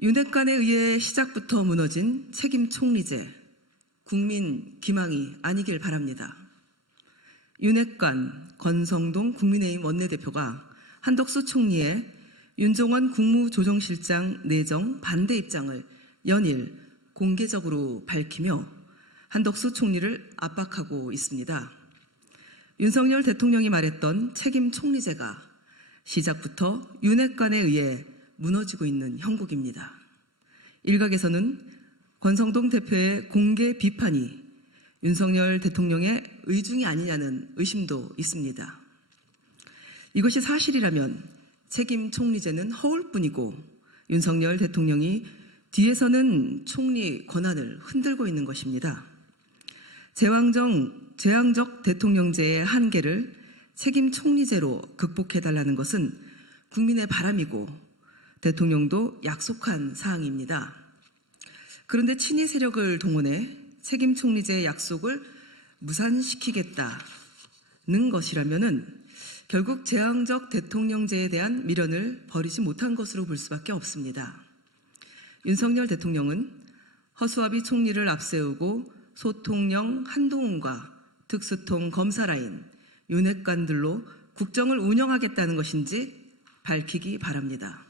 윤핵관에 의해 시작부터 무너진 책임 총리제, 국민 기망이 아니길 바랍니다. 윤핵관, 권성동 국민의힘 원내대표가 한덕수 총리의 윤종원 국무조정실장 내정 반대 입장을 연일 공개적으로 밝히며 한덕수 총리를 압박하고 있습니다. 윤석열 대통령이 말했던 책임 총리제가 시작부터 윤핵관에 의해 무너지고 있는 형국입니다. 일각에서는 권성동 대표의 공개 비판이 윤석열 대통령의 의중이 아니냐는 의심도 있습니다. 이것이 사실이라면 책임 총리제는 허울뿐이고 윤석열 대통령이 뒤에서는 총리 권한을 흔들고 있는 것입니다. 제왕정, 제왕적 대통령제의 한계를 책임 총리제로 극복해달라는 것은 국민의 바람이고 대통령도 약속한 사항입니다. 그런데 친위 세력을 동원해 책임 총리제의 약속을 무산시키겠다는 것이라면은 결국 제왕적 대통령제에 대한 미련을 버리지 못한 것으로 볼 수밖에 없습니다. 윤석열 대통령은 허수아비 총리를 앞세우고 소통령 한동훈과 특수통 검사라인 윤핵관들로 국정을 운영하겠다는 것인지 밝히기 바랍니다.